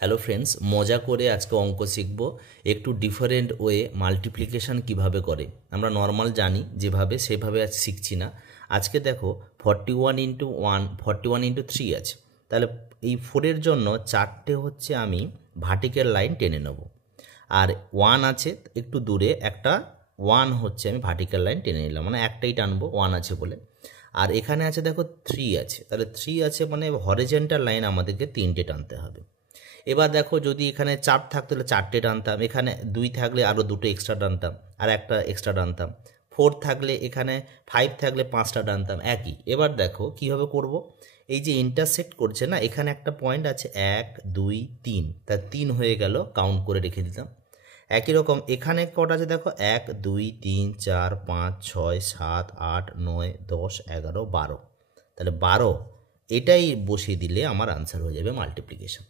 Hello friends, মজা করে আজকে অঙ্ক শিখব। একটু ডিফারেন্ট ওয়ে মাল্টিপ্লিকেশান কিভাবে করে। আমরা নর্মাল জানি যেভাবে, সেভাবে আজ শিখছি না। আজকে দেখো 41 × 1 41 × 3 আছে। তাহলে এই 4-এর জন্য চারটে হচ্ছে আমি ভার্টিক্যাল লাইন টেনে নেব। আর 1 আছে একটু দূরে, একটা 1 হচ্ছে আমি ভার্টিক্যাল লাইন টেনে নিলাম, মানে একটাই টানবো 1 আছে বলে। আর এখানে আছে দেখো 3 আছে, তাহলে 3 আছে মানে হরিজন্টাল লাইন আমাদেরকে 3টে টানতে হবে। এবার দেখো যদি এখানে 4 থাকতো তাহলে 4টে টানতাম, এখানে 2 থাকলে আরও 2টো এক্সট্রা টানতাম, আর একটা এক্সট্রা টানতাম। 4 থাকলে এখানে 5 থাকলে 5টা টানতাম, একই। এবার দেখো কীভাবে করব। এই যে ইন্টারসেক্ট করছে না, এখানে একটা পয়েন্ট আছে 1 2 3, তা 3 হয়ে গেল, কাউন্ট করে রেখে দিতাম। একই রকম এখানে কটা আছে দেখো, 1 2 3 4 5 6 7 8 9 10 11 12, তাহলে 12 এটাই বসিয়ে দিলে আমার আনসার হয়ে যাবে মাল্টিপ্লিকেশন।